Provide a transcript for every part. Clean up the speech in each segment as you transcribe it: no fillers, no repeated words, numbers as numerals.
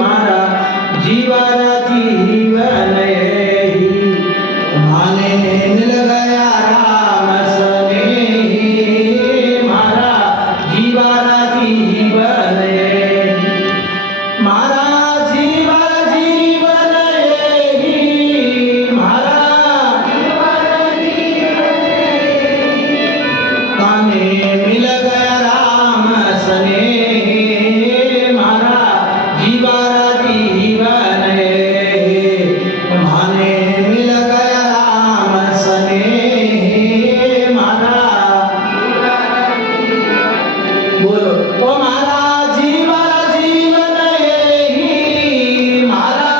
मारा जीवन जीवन ही माने मिल गया राम स्नेही मारा जीवन जीवन मारा जीवन जीवन ही मारा माने मिल गया राम स्नेही मारा जीवन जीवन माने मिल गया राम स्नेही मारा बोलो ओ मारा जीवन जीवन ही मारा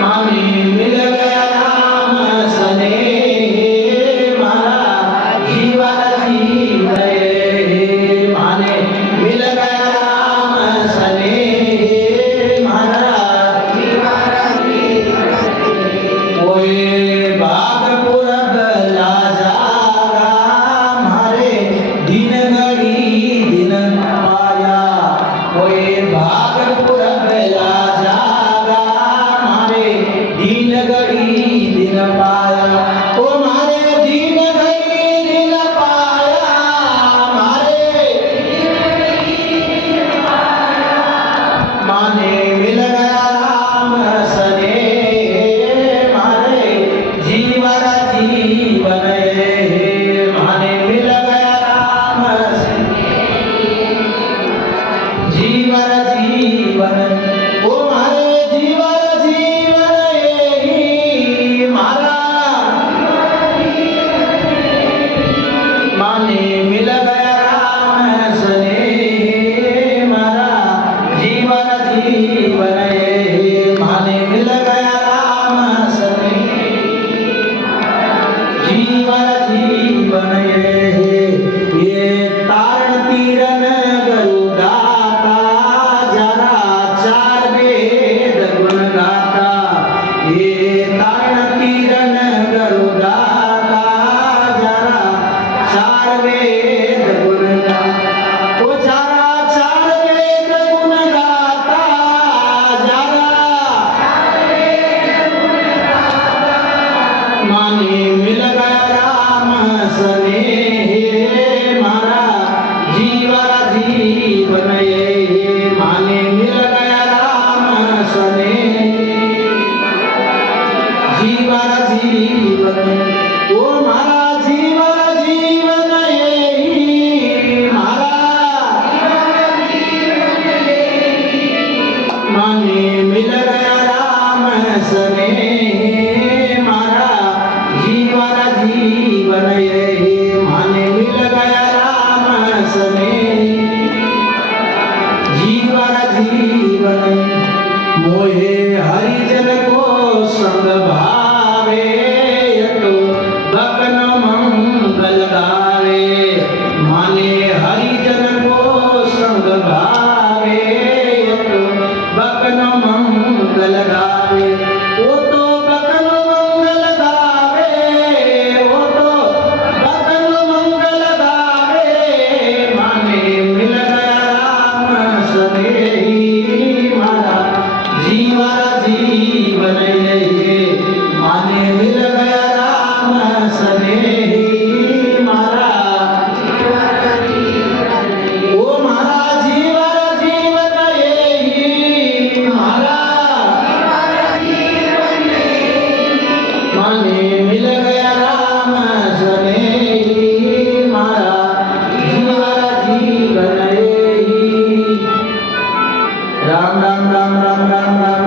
माने मिल गया राम स्नेही मारा जीवन जीवन माने मिल गया राम स्नेही मारा ओए बागपुर गला जागा मारे दिन घड़ी दिन पाया ओए बागपुर गला जागा मारे दिन घड़ी दिन पाया ओ मारे दिन घड़ी दिन पाया मारे माने मिल गया राम स्नेह मारे जीवन जीवन माने मिल गया राम जीवन जीवन ओ मारे जीवन जीवन ही मारा माने मिल गया राम स्नेह मारा जीवन जीवन माने मिल गया राम स्नेह जीवन जीवन ये तारण तीरन गरुदाता जरा चार वेद गुण गाता ये तारण तीरन गरुदाता जरा चार वेद गुण गाता ओ जरा चार वेद गुण गाता जरा माने मिल गया राम स्नेह मारा जीवन जीवन माने मिल गया राम स्नेह जीवन जीवन ओ मारा जीवन जीवन मारा माने मिल गया राम स्नेह मारा जीवन जीवन माने मिल गया राम स्नेह जीवन जीवन मोहे हरिजन को संग भावे तो बकन मंगल गावे माने हरिजन को संग भावे तो बकन मंगल गावे वो तो बकन मंगल गावे वो तो बकन मंगल गावे माने मिल गया राम स्नेही मारा जीवन जीवन माने मिल गया राम स्नेही मारा ओ मारा जीवन जीवन मारा माने मिल गया राम स्नेही मारा जीवन जीवन राम राम राम राम राम राम